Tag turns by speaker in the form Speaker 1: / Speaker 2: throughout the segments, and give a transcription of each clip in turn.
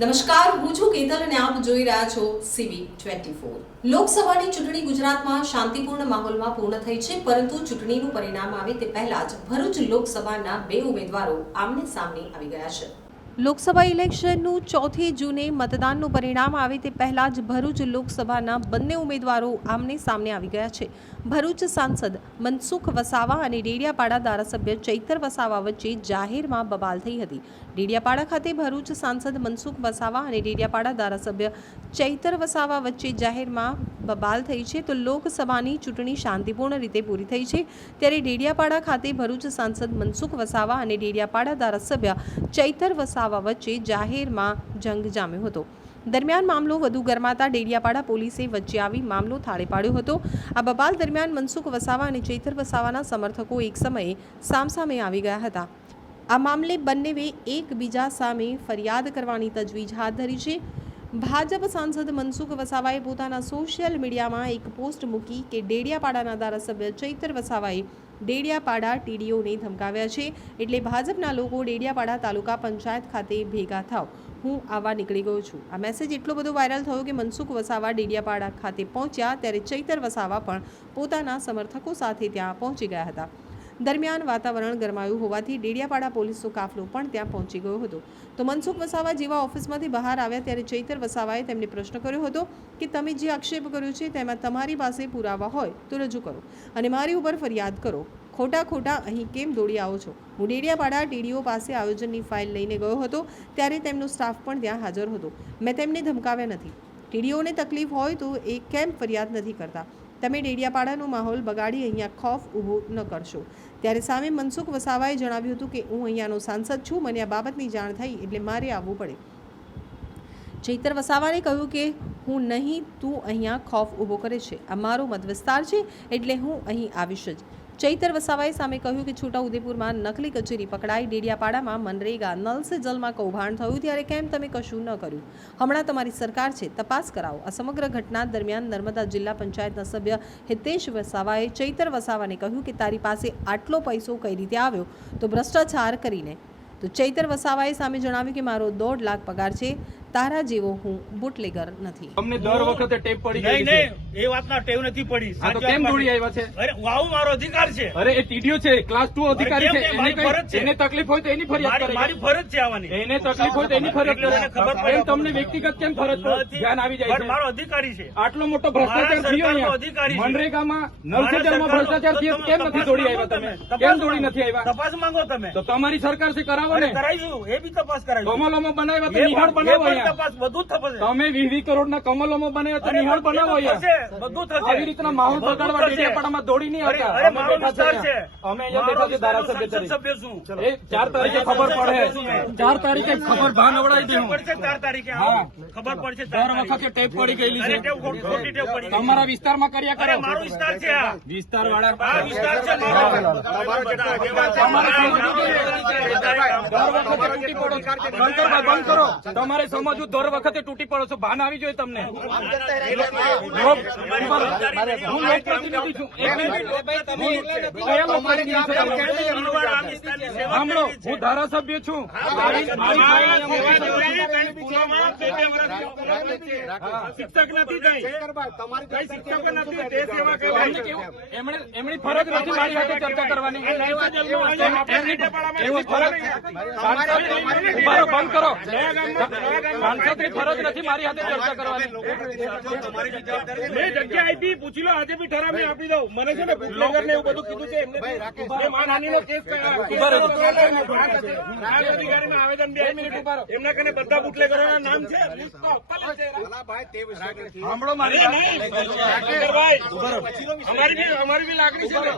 Speaker 1: નમસ્કાર, હું છું કેતલ અને આપ જોઈ રહ્યા છો સીવી ટ્વેન્ટી ફોર. લોકસભાની ચૂંટણી ગુજરાતમાં શાંતિપૂર્ણ માહોલમાં પૂર્ણ થઈ છે, પરંતુ ચૂંટણીનું પરિણામ આવે તે પહેલા જ ભરૂચ લોકસભાના બે ઉમેદવારો આમને સામને આવી ગયા છે. લોકસભા ઇલેક્શનનું ચોથી જૂને મતદાનનું પરિણામ આવે તે પહેલાં જ ભરૂચ લોકસભાના બંને ઉમેદવારો આમને સામને આવી ગયા છે. ભરૂચ સાંસદ મનસુખ વસાવા અને ડેડિયાપાડા ધારાસભ્ય ચૈતર વસાવા વચ્ચે જાહેરમાં બબાલ થઈ હતી. ડેડિયાપાડા ખાતે ભરૂચ સાંસદ મનસુખ વસાવા અને ડેડિયાપાડા ધારાસભ્ય ચૈતર વસાવા વચ્ચે જાહેરમાં બબાલ થઈ છે તો લોકસભાની ચૂંટણી શાંતિપૂર્ણ રીતે પૂરી થઈ છે. ત્યારે ડેડિયાપાડા ખાતે ભરૂચ સાંસદ મનસુખ વસાવા અને ડેડિયાપાડા ધારાસભ્ય ચૈતર વસાવા વચ્ચે જાહેરમાં જંગ જામ્યો હતો. દરમિયાન મામલો વધુ ગરમાતા ડેડિયાપાડા પોલીસે વચ્ચે આવી મામલો થાળે પાડ્યો હતો. આ બબાલ દરમિયાન મનસુખ વસાવા અને ચૈતર વસાવાના સમર્થકો એક સમયે સામસામે આવી ગયા હતા. આ મામલે બંનેએ એકબીજા સામે ફરિયાદ કરવાની તજવીજ હાથ ધરી છે. ભાજપ સાંસદ મનસુખ વસાવાએ પોતાના સોશિયલ મીડિયામાં એક પોસ્ટ મૂકી કે ડેડિયાપાડાના ધારાસભ્ય ચૈતર વસાવાએ ડેડિયાપાડા ટીડીઓને ધમકાવ્યા છે એટલે ભાજપના લોકો ડેડિયાપાડા તાલુકા પંચાયત ખાતે ભેગા થાવ. હું આવા નીકળી ગયો છું. આ મેસેજ એટલો બધો વાયરલ થયો કે મનસુખ વસાવા ડેડિયાપાડા ખાતે પહોંચ્યા ત્યારે ચૈતર વસાવા પણ પોતાના સમર્થકો સાથે ત્યાં પહોંચી ગયા હતા. દરમિયાન વાતાવરણ ગરમાયું હોવાથી ડેડિયાપાડા પોલીસનો કાફલો પણ ત્યાં પહોંચી ગયો હતો. તો મનસુખ વસાવા જેવા ઓફિસમાંથી બહાર આવ્યા ત્યારે ચૈતર વસાવાએ તેમને પ્રશ્ન કર્યો હતો કે તમે જે આક્ષેપ કર્યો છે તેમાં તમારી પાસે પુરાવા હોય તો રજૂ કરો અને મારી ઉપર ફરિયાદ કરો. ખોટા ખોટા અહીં કેમ દોડી આવો છો? હું ડેડિયાપાડા ટીડીઓ પાસે આયોજનની ફાઇલ લઈને ગયો હતો ત્યારે તેમનો સ્ટાફ પણ ત્યાં હાજર હતો. મેં તેમને ધમકાવ્યા નથી. ટીડીઓને તકલીફ હોય તો એ કેમ ફરિયાદ નથી કરતા? તમે ડેડિયાપાડાનો માહોલ બગાડી અહીંયા ખોફ ઊભો ન કરશો. ત્યારે સામે મનસુખ વસાવાએ જણાવ્યું હતું કે, હું અહીંયાનો સાંસદ છું, મને આ બાબતની જાણ થઈ, એટલે મારે આવવું પડે. ચૈતર વસાવાને કહ્યું કે, હું નહીં, તું અહીંયા ખોફ ઊભો કરે છે. આ મારો મત વિસ્તાર છે, એટલે હું અહીં આવીશ જ. ચૈતર વસાવાએ સામે કહ્યું કે છોટાઉદેપુરમાં નકલી કચેરી પકડાઈ ડેડિયાપાડામાં મનરેગા નલ સે જલમાં કૌભાંડ થયું ત્યારે કેમ તમે કશું ન કર્યું? હમણાં તમારી સરકાર છે, તપાસ કરાવો. આ સમગ્ર ઘટના દરમિયાન નર્મદા જિલ્લા પંચાયતના સભ્ય હિતેશ વસાવાએ ચૈતર વસાવાને કહ્યું કે તારી પાસે આટલો પૈસો કઈ રીતે આવ્યો? તો ભ્રષ્ટાચાર કરીને. તો ચૈતર વસાવાએ સામે જણાવ્યું કે મારો દોઢ લાખ પગાર છે. તારા જેવો હું બુટલેગર નથી.
Speaker 2: અમને દર વખતે ટેપ પડી ગઈ
Speaker 3: નહીં
Speaker 2: છે
Speaker 3: નહીં એ વાતના ટેવ નથી પડી.
Speaker 2: આ તો કેમ દોડી આવ્યા છે?
Speaker 3: અરે વાવ મારો અધિકાર છે.
Speaker 2: અરે એ ટીડીઓ છે ક્લાસ 2 અધિકારી છે એને કઈ એને તકલીફ હોય તો એની ફરિયાદ કરે.
Speaker 3: મારી ફરજ છે આવવાની.
Speaker 2: એને તકલીફ હોય તો એની ફરજ
Speaker 3: કરે. ખબર પડે.
Speaker 2: તમને વ્યક્તિગત કેમ ફરજ પર ધ્યાન આવી જાય છે.
Speaker 3: મારો અધિકારી છે.
Speaker 2: આટલો મોટો ભ્રષ્ટાચાર થયો અહીંયા. મનરેગામાં નલસેજલમાં ભ્રષ્ટાચાર થયો. કેમ નથી દોડી આવ્યા તમે. કેમ દોડી નથી આવ્યા?
Speaker 3: તપાસ માંગો તમે.
Speaker 2: તો તમારી સરકારથી કરાવો ને
Speaker 3: કરાવીશું. એ બી તપાસ કરાવીશું.
Speaker 2: કમલોમાં બનાવ્યા તો નિહાળ બનાવો
Speaker 3: તપાસ બધું થશે.
Speaker 2: તમે વીસ વીસ કરોડના કમલોમાં બનાવ્યા તો નિહાળ બનાવો
Speaker 3: બધું થશે.
Speaker 2: આવી રીતના માહોલ બગાડવા ડેડિયાપાડામાં દોડી નહીં
Speaker 3: હતા
Speaker 2: અમે બેઠા છે. અમે અહીંયા બેઠા છે ધારાસભ્ય
Speaker 3: છું.
Speaker 2: એ ચાર તારીખે ખબર પડે. ચાર તારીખે ખબર ભાન અવડાવી દે
Speaker 3: પડશે ચાર તારીખે.
Speaker 2: હા.
Speaker 3: ખબર પડશે ચાર
Speaker 2: દર વખતે ટેપ પડી ગયેલી છે. તમારા વિસ્તારમાં કર્યા કરે.
Speaker 3: મારો વિસ્તાર છે
Speaker 2: વિસ્તાર વાળા
Speaker 3: વિસ્તાર છે.
Speaker 2: તમારે
Speaker 3: મારા
Speaker 2: જોઈએ. દર વખતે તૂટી પડો છો. ભાન આવી જોઈએ તમને હું લોકપ્રતિનિધિ છું? સાંભળો હું ધારાસભ્ય છું
Speaker 3: શિક્ષક નથી
Speaker 2: એમની ફરજ નથી મારી સાથે ચર્ચા કરવાની એમની ફરજ બંધ કરો સાંસદની ફરજ નથી મારી હાથે ચર્ચા કરવાની.
Speaker 3: મેં જગ્યા આપી પૂછી લો આજે બી ઠરાવ મેં આપી દઉં. મને છે ને બુટલેગર ને એવું બધું કીધું છે એમને મેં નો કેસ અધિકારીમાં આવેદન બે મિનિટ ઊભા. એમના કને બધા બુટલેગરોના નામ છે?
Speaker 2: સાંભળો મારી
Speaker 3: અમારી બી અમારી બી લાગણી છે ને.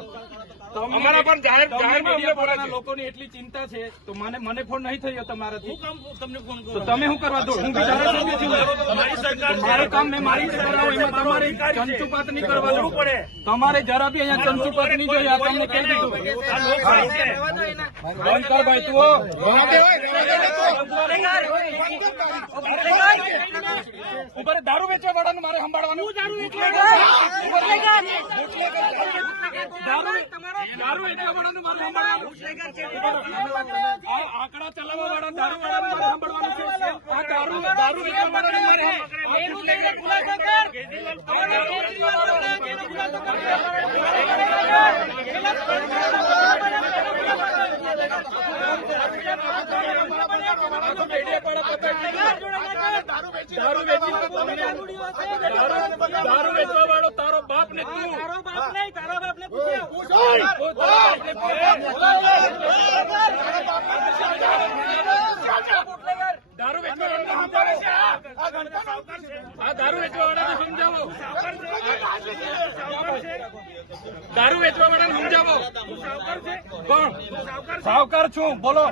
Speaker 3: અમારા પણ જાહેર.
Speaker 2: લોકોની એટલી ચિંતા છે તો મને મને ફોન નહીં થયો તમારાથી.
Speaker 3: હું તમને ફોન
Speaker 2: તો તમે શું કરવા દો? હું બી ધારાસભ્ય છું
Speaker 3: મારી સરકાર
Speaker 2: મારું કામ મેં મારી એમાં તમારે ચંચુપાત નહીં
Speaker 3: પડે.
Speaker 2: તમારે જરા બી અહીંયા ચંચુપાત નહીં જોઈએ આ તમને કહી દીધું.
Speaker 3: આ લોકશાહી છે
Speaker 2: બંધ કર ભાઈ તું ઉપર દારૂ વેચવા વાળાનું મારે સંભાળવાનું. દારૂ વેચવા દારૂ આ- આ આંકડા ચલાવવા વાળા દારૂ વાળા સાંભળવાનું છે આ દારૂ દારૂ વેચવા વાળાને મારે એનું લઈને ખુલાસો કર દારૂ વેચી દારૂ દારૂ વેચવા વાળો ને તું તારો બાપ નહીં તારો બાપ ને દારૂ વેચવા વાળાને સમજાવો. દારૂ વેચવા વાળાને સમજાવો કોણ? સાવકાર છું. બોલો.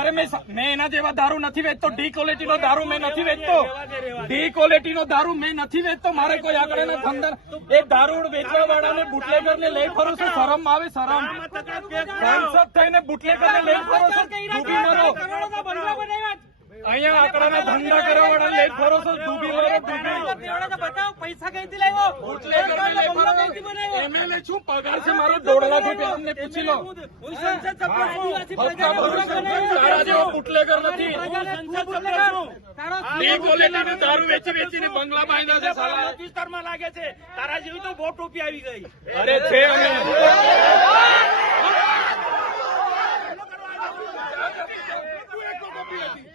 Speaker 2: અરે મેં એના જેવા દારૂ નથી વેચતો. ડી ક્વોલિટી નો દારૂ મેં નથી વેચતો. ડી ક્વોલિટી નો દારૂ મેં નથી વેચતો. મારે કોઈ આગળ એના ધંધા એ દારૂ વેચવા વાળાને બુટલેગર ને લઈ ફરો છો? શરમ આવે? શરમ. સાંસદ થઈને બુટલેગર ને લઈ ફરો છો? ડૂબી મરો. અહીંયા આંકડાના ધંધા કરવા વાળા લઈ ફરો છો? ડૂબી મરો ડૂબી.
Speaker 4: પૈસા કઈથી લાવ્યો?
Speaker 2: બુટલેગર લઈ ફરો છો એમએલએ છું પગાર છે? મારો દોઢ લાખ રૂપિયા અમને પૂછી લો. તારા જેવો બુટલેગર નથી. ડી ક્વોલિટીનું દારૂ વેચી વેચીને બંગલા બાંધ્યા છે સાલા.
Speaker 3: વિસ્તારમાં લાગે છે. તારા જેવી તો બહુ ટોપી આવી ગઈ.
Speaker 2: અરે છે અમે.